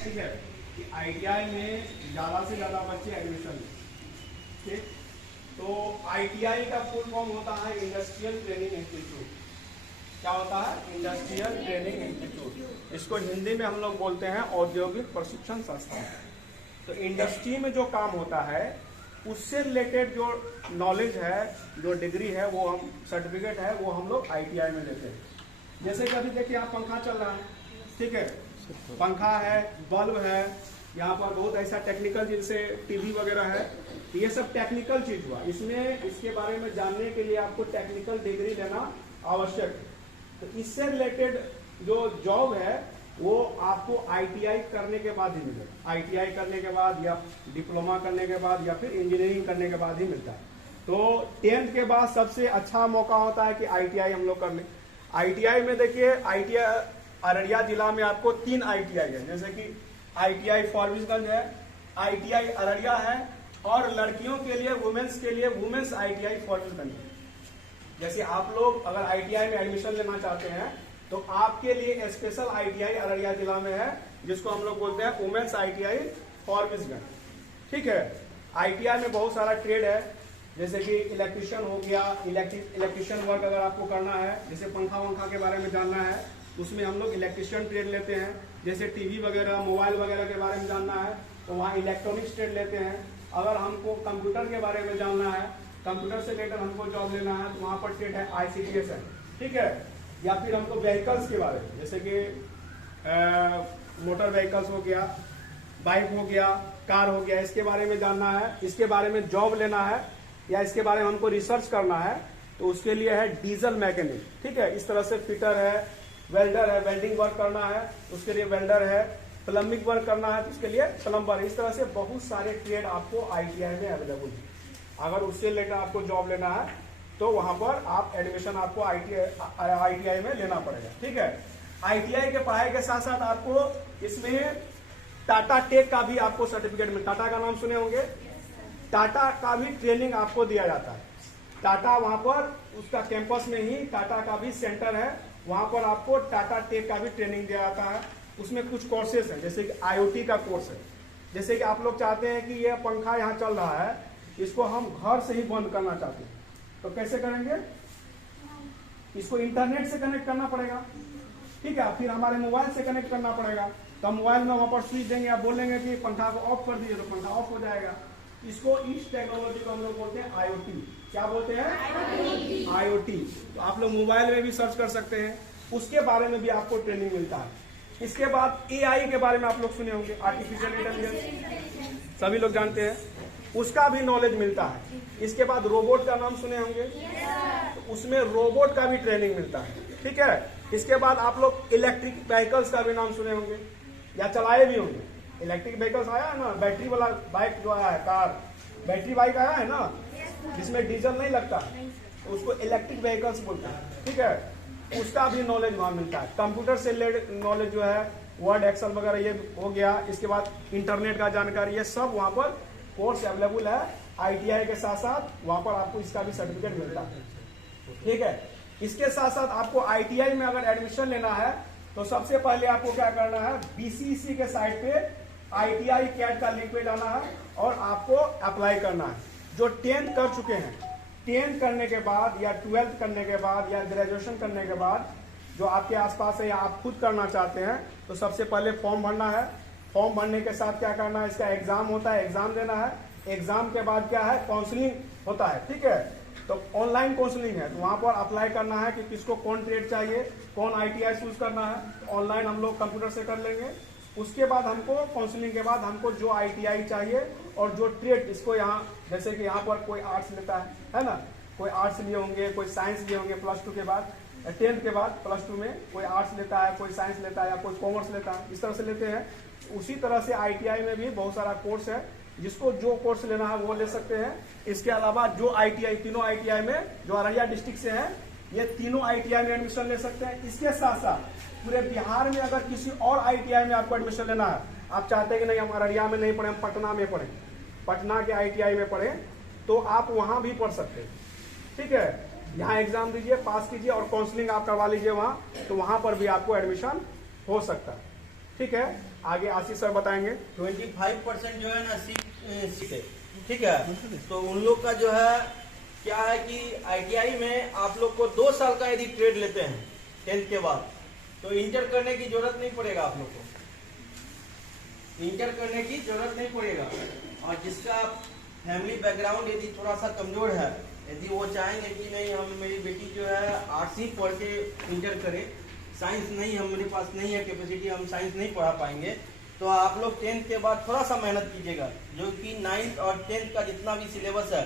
ठीक है, कि ITI में ज़्यादा से ज़्यादा बच्चे एडमिशन लें। ठीक, तो ITI का फुल फॉर्म होता है इंडस्ट्रियल ट्रेनिंग इंस्टीट्यूट। क्या होता है? Industrial training institute. इसको हिंदी में हम लोग बोलते हैं औद्योगिक प्रशिक्षण संस्थान। तो इंडस्ट्री में जो काम होता है उससे रिलेटेड जो नॉलेज है, जो डिग्री है, वो हम सर्टिफिकेट है, वो हम लोग ITI में लेते हैं। जैसे कि अभी देखिए आप पंखा चल रहा है, ठीक है, पंखा है, बल्ब है, यहाँ पर बहुत ऐसा टेक्निकल जैसे टीवी वगैरह है, ये सब टेक्निकल चीज हुआ। इसमें इसके बारे में जानने के लिए आपको टेक्निकल डिग्री लेना आवश्यक है। तो इससे रिलेटेड जो जॉब है वो आपको ITI करने के बाद ही मिलेगा। ITI करने के बाद या डिप्लोमा करने के बाद या फिर इंजीनियरिंग करने के बाद ही मिलता है। तो 10th के बाद सबसे अच्छा मौका होता है कि ITI हम लोग कर लें। ITI में देखिए, ITI अररिया जिला में आपको 3 ITI है, जैसे कि ITI फॉरबिसगंज है, ITI अररिया है, और लड़कियों के लिए वुमेन्स के लिए वुमेन्स ITI फॉरबिसगंज है। जैसे आप लोग अगर ITI में एडमिशन लेना चाहते हैं तो आपके लिए स्पेशल ITI अररिया जिला में है, जिसको हम लोग बोलते हैं वुमेन्स ITI फॉरबिसगंज। ठीक है, ITI में बहुत सारा ट्रेड है, जैसे कि इलेक्ट्रिशियन हो गया, इलेक्ट्रिशियन वर्क अगर आपको करना है, जैसे पंखा वंखा के बारे में जानना है, उसमें हम लोग इलेक्ट्रिशियन ट्रेड लेते हैं। जैसे टीवी वगैरह, मोबाइल वगैरह के बारे में जानना है तो वहाँ इलेक्ट्रॉनिक्स ट्रेड लेते हैं। अगर हमको कंप्यूटर के बारे में जानना है, कंप्यूटर से रिलेटेड हमको जॉब लेना है, तो वहाँ पर ट्रेड है ICTS है। ठीक है, या फिर हमको व्हीकल्स के बारे में, जैसे कि मोटर व्हीकल्स हो गया, बाइक हो गया, कार हो गया, इसके बारे में जानना है, इसके बारे में जॉब लेना है या इसके बारे में हमको रिसर्च करना है, तो उसके लिए है डीजल मैकेनिक। ठीक है, इस तरह से फिटर है, वेल्डर है, वेल्डिंग वर्क करना है उसके लिए वेल्डर है, प्लम्बिंग वर्क करना है तो उसके लिए प्लम्बर। इस तरह से बहुत सारे ट्रेड आपको ITI में अवेलेबल है। अगर उससे रिलेटेड आपको जॉब लेना है तो वहां पर आप एडमिशन आपको ITI में लेना पड़ेगा। ठीक है, ITI के पढ़ाई के साथ साथ आपको इसमें टाटा टेक का भी आपको सर्टिफिकेट मिल, टाटा का नाम सुने होंगे, टाटा का भी ट्रेनिंग आपको दिया जाता है। टाटा वहां पर उसका कैंपस में ही टाटा का भी सेंटर है, वहां पर आपको टाटा टेक का भी ट्रेनिंग दिया जाता है। उसमें कुछ कोर्सेस हैं, जैसे कि IoT का कोर्स है। जैसे कि आप लोग चाहते हैं कि ये पंखा यहाँ चल रहा है, इसको हम घर से ही बंद करना चाहते हैं, तो कैसे करेंगे? इसको इंटरनेट से कनेक्ट करना पड़ेगा। ठीक है, फिर हमारे मोबाइल से कनेक्ट करना पड़ेगा, तो मोबाइल में वहां पर स्विच देंगे, आप बोलेंगे कि पंखा को ऑफ कर दीजिए, तो पंखा ऑफ हो जाएगा। इसको, इस टेक्नोलॉजी को हम लोग बोलते हैं IoT। क्या बोलते हैं? IoT। तो आप लोग मोबाइल में भी सर्च कर सकते हैं, उसके बारे में भी आपको ट्रेनिंग मिलता है। इसके बाद AI के बारे में आप लोग सुने होंगे, आर्टिफिशियल इंटेलिजेंस, सभी लोग जानते हैं, उसका भी नॉलेज मिलता है। इसके बाद रोबोट का नाम सुने होंगे, तो उसमें रोबोट का भी ट्रेनिंग मिलता है। ठीक है, इसके बाद आप लोग इलेक्ट्रिक व्हीकल्स का भी नाम सुने होंगे या चलाए भी होंगे। इलेक्ट्रिक व्हीकल्स आया है ना, बैटरी वाला बाइक जो आया है, कार बैटरी बाइक आया है ना, जिसमें डीजल नहीं लगता, तो उसको इलेक्ट्रिक व्हीकल्स बोलते हैं। ठीक है, उसका भी नॉलेज वहां मिलता है। कंप्यूटर से रिलेटेड नॉलेज जो है, वर्ड, एक्सेल वगैरह ये हो गया। इसके बाद इंटरनेट का जानकारी, ये सब वहां पर कोर्स अवेलेबल है। ITI के साथ साथ वहां पर आपको इसका भी सर्टिफिकेट मिलता है। ठीक है, इसके साथ साथ आपको ITI में अगर एडमिशन लेना है तो सबसे पहले आपको क्या करना है, BCEC के साइट पे ITI CAT का लिंक पे जाना है और आपको अप्लाई करना है। जो 10th कर चुके हैं, 10th करने के बाद या 12th करने के बाद या ग्रेजुएशन करने के बाद जो आपके आसपास है या आप खुद करना चाहते हैं, तो सबसे पहले फॉर्म भरना है। फॉर्म भरने के साथ क्या करना है, इसका एग्जाम होता है, एग्जाम देना है। एग्जाम के बाद क्या है, काउंसलिंग होता है। ठीक है, तो ऑनलाइन काउंसलिंग है, तो वहां पर अप्लाई करना है कि किसको कौन ट्रेड चाहिए, कौन ITI चूज करना है। ऑनलाइन हम लोग कंप्यूटर से कर लेंगे। उसके बाद हमको काउंसलिंग के बाद हमको जो ITI चाहिए और जो ट्रेड, इसको यहाँ जैसे कि यहाँ पर कोई आर्ट्स लेता है ना, कोई आर्ट्स लिए होंगे, कोई साइंस लिए होंगे, +2 के बाद, 10th के बाद +2 में कोई आर्ट्स लेता है, कोई साइंस लेता है या कोई कॉमर्स लेता है, इस तरह से लेते हैं। उसी तरह से ITI में भी बहुत सारा कोर्स है, जिसको जो कोर्स लेना है वो ले सकते हैं। इसके अलावा जो ITI, तीनों ITI में जो अररिया डिस्ट्रिक्ट से हैं, ये तीनों ITI में एडमिशन ले सकते हैं। इसके साथ साथ पूरे बिहार में अगर किसी और ITI में आपको एडमिशन लेना है, आप चाहते हैं कि नहीं हम अररिया में नहीं पढ़े, हम पटना में पढ़े, पटना के ITI में पढ़े, तो आप वहां भी पढ़ सकते हैं। ठीक है, यहाँ एग्जाम दीजिए, पास कीजिए और काउंसलिंग आप करवा लीजिए वहां, तो वहां पर भी आपको एडमिशन हो सकता है। ठीक है, आगे आशीष सर बताएंगे। 25% जो है ना सीट है, ठीक है। तो उन लोग का जो है क्या है कि ITI में आप लोग को 2 साल का यदि ट्रेड लेते हैं 10th के बाद, तो इंटर करने की जरूरत नहीं पड़ेगा आप लोग को, इंटर करने की जरूरत नहीं पड़ेगा। और जिसका फैमिली बैकग्राउंड यदि थोड़ा सा कमजोर है, यदि वो चाहेंगे कि नहीं हम मेरी बेटी जो है आर्ट्स ही पढ़ के इंटर करे, साइंस नहीं हमारे पास नहीं है कैपेसिटी, हम साइंस नहीं पढ़ा पाएंगे, तो आप लोग 10th के बाद थोड़ा सा मेहनत कीजिएगा, जो कि 9th और 10th का जितना भी सिलेबस है